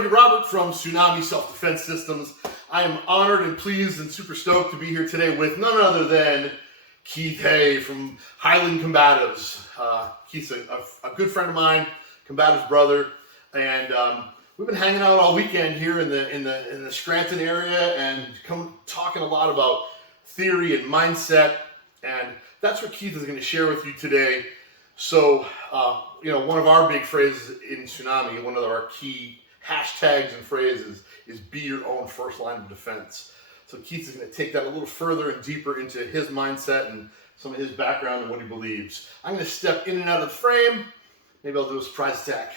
everybody, Robert from Tsunami Self-Defense Systems. I am honored and pleased and super stoked to be here today with none other than Keith Hay from Highland Combatives. Keith's a good friend of mine, Combatives brother, and we've been hanging out all weekend here in the Scranton area and talking a lot about theory and mindset, and that's what Keith is going to share with you today. So, one of our big phrases in Tsunami, one of our key hashtags and phrases is be your own first line of defense. So Keith is going to take that a little further and deeper into his mindset and some of his background and what he believes. I'm going to step in and out of the frame. Maybe I'll do a surprise attack.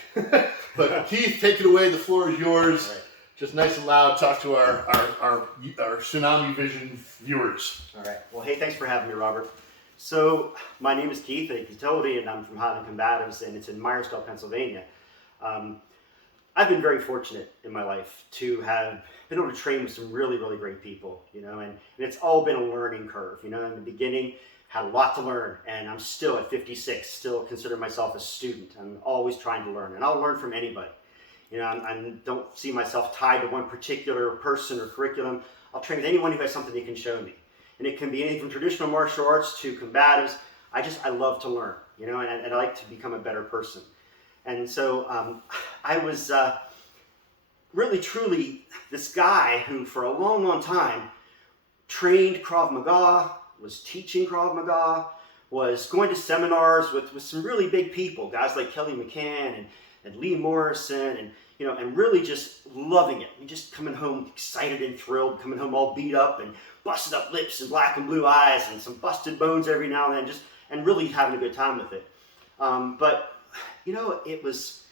But Keith, take it away. The floor is yours. Right. Just nice and loud. Talk to our Tsunami Vision viewers. All right. Well, hey, thanks for having me, Robert. So my name is Keith, and I'm from Highland Combatives, and it's in Myersville, Pennsylvania. I've been very fortunate in my life to have been able to train with some really, really great people, and it's all been a learning curve. In the beginning, had a lot to learn, and I'm still at 56, still consider myself a student. I'm always trying to learn, and I'll learn from anybody. I don't see myself tied to one particular person or curriculum. I'll train with anyone who has something they can show me. And it can be anything from traditional martial arts to combatives. I love to learn, and I like to become a better person. And so I was really, truly this guy who for a long, long time trained Krav Maga, was teaching Krav Maga, was going to seminars with some really big people, guys like Kelly McCann and Lee Morrison, and really just loving it. And just coming home excited and thrilled, coming home all beat up and busted up lips and black and blue eyes and some busted bones every now and then, and really having a good time with it. But it was,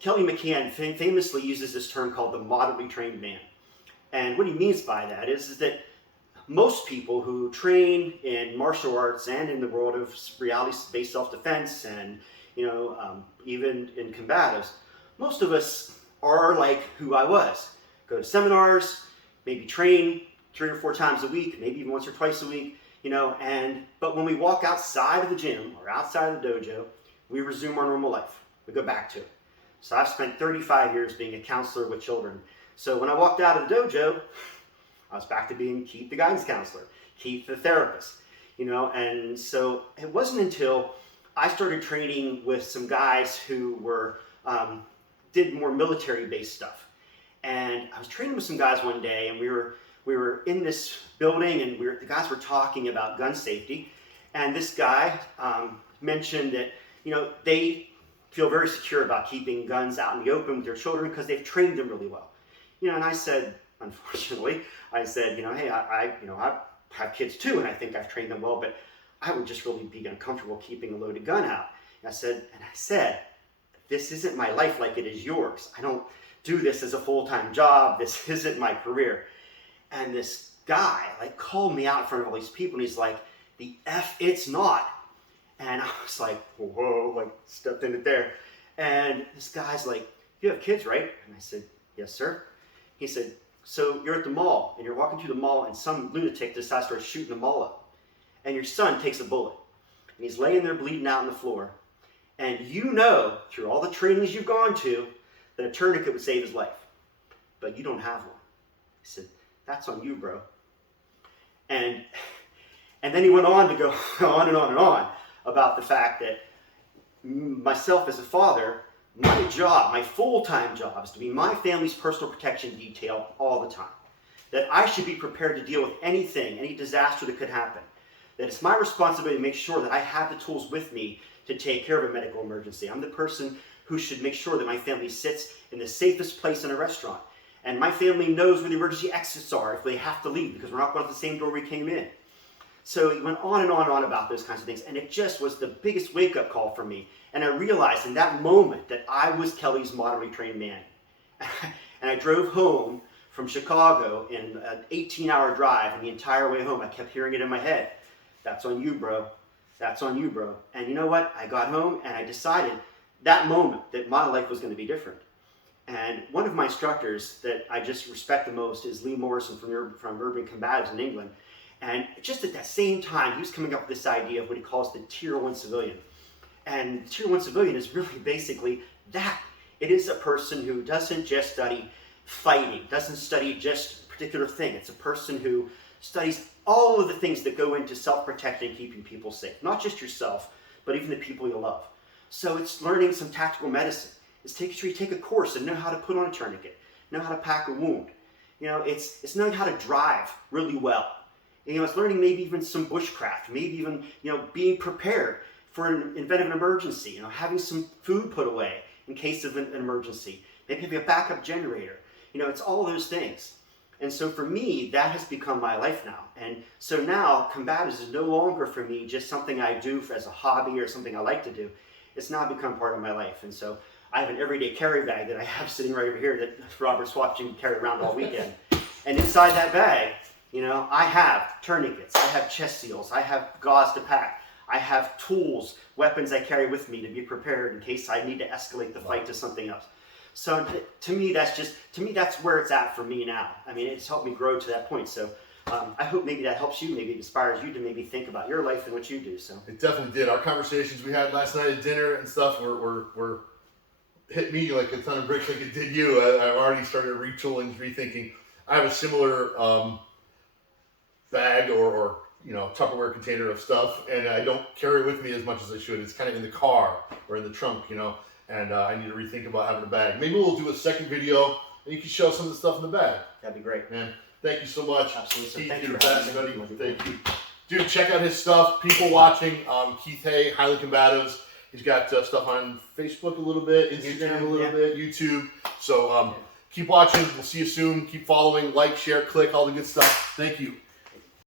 Kelly McCann famously uses this term called the moderately trained man. And what he means by that is that most people who train in martial arts and in the world of reality-based self-defense and, even in combatives, most of us are like who I was. Go to seminars, maybe train 3 or 4 times a week, maybe even once or twice a week, but when we walk outside of the gym or outside of the dojo, we resume our normal life. We go back to it. So I've spent 35 years being a counselor with children. So when I walked out of the dojo, I was back to being Keith the guidance counselor, Keith the therapist, and so it wasn't until I started training with some guys who were, did more military-based stuff. And I was training with some guys one day, and we were in this building, and the guys were talking about gun safety, and this guy mentioned that they feel very secure about keeping guns out in the open with their children because they've trained them really well. And I said, unfortunately, hey, I have kids too, and I think I've trained them well, but I would just really be uncomfortable keeping a loaded gun out. And I said, this isn't my life like it is yours. I don't do this as a full-time job. This isn't my career. And this guy called me out in front of all these people, and he's like, the F it's not. And I was like, whoa, stepped in it there. And this guy's like, you have kids, right? And I said, yes, sir. He said, so you're at the mall, and you're walking through the mall, and some lunatic decides to start shooting the mall up. And your son takes a bullet, and he's laying there bleeding out on the floor. And through all the trainings you've gone to, that a tourniquet would save his life. But you don't have one. I said, that's on you, bro. And then he went on to go on and on and on about the fact that myself as a father, my job, my full-time job is to be my family's personal protection detail all the time. That I should be prepared to deal with anything, any disaster that could happen. That it's my responsibility to make sure that I have the tools with me to take care of a medical emergency. I'm the person who should make sure that my family sits in the safest place in a restaurant. And my family knows where the emergency exits are if they have to leave, because we're not going out the same door we came in. So he went on and on and on about those kinds of things, and it just was the biggest wake-up call for me. And I realized in that moment that I was Kelly's moderately trained man. And I drove home from Chicago in an 18-hour drive, and the entire way home I kept hearing it in my head. That's on you, bro. That's on you, bro. And you know what? I got home, and I decided that moment that my life was going to be different. And one of my instructors that I just respect the most is Lee Morrison from Urban Combatives in England. And just at that same time, he was coming up with this idea of what he calls the Tier 1 civilian. And Tier 1 civilian is really basically that. It is a person who doesn't just study fighting, doesn't study just a particular thing. It's a person who studies all of the things that go into self-protecting, keeping people safe. Not just yourself, but even the people you love. So it's learning some tactical medicine. It's making sure you take a course and know how to put on a tourniquet, know how to pack a wound. It's knowing how to drive really well. It's learning maybe even some bushcraft, maybe even, being prepared for an event of an emergency, having some food put away in case of an emergency. Maybe have a backup generator. It's all those things. And so for me, that has become my life now. And so now combatives is no longer for me just something I do as a hobby or something I like to do. It's now become part of my life. And so I have an everyday carry bag that I have sitting right over here that Robert's watching carry around all weekend. And inside that bag, I have tourniquets, I have chest seals, I have gauze to pack, I have tools, weapons I carry with me to be prepared in case I need to escalate the fight to something else. So to me, that's where it's at for me now. I mean, it's helped me grow to that point. So I hope maybe that helps you, maybe it inspires you to maybe think about your life and what you do. So it definitely did. Our conversations we had last night at dinner and stuff were hit me like a ton of bricks like it did you. I've already started retooling, rethinking. I have a similar bag or Tupperware container of stuff, and I don't carry it with me as much as I should. It's kind of in the car or in the trunk, and I need to rethink about having a bag. Maybe we'll do a second video and you can show some of the stuff in the bag. That'd be great. Man, thank you so much. Absolutely. Keith, Thank you you're for the best, having buddy. me. Thank you. Dude, check out his stuff. People watching, Keith Hay, Highland Combatives. He's got stuff on Facebook a little bit, Instagram a little bit, YouTube. So keep watching. We'll see you soon. Keep following, like, share, click, all the good stuff. Thank you.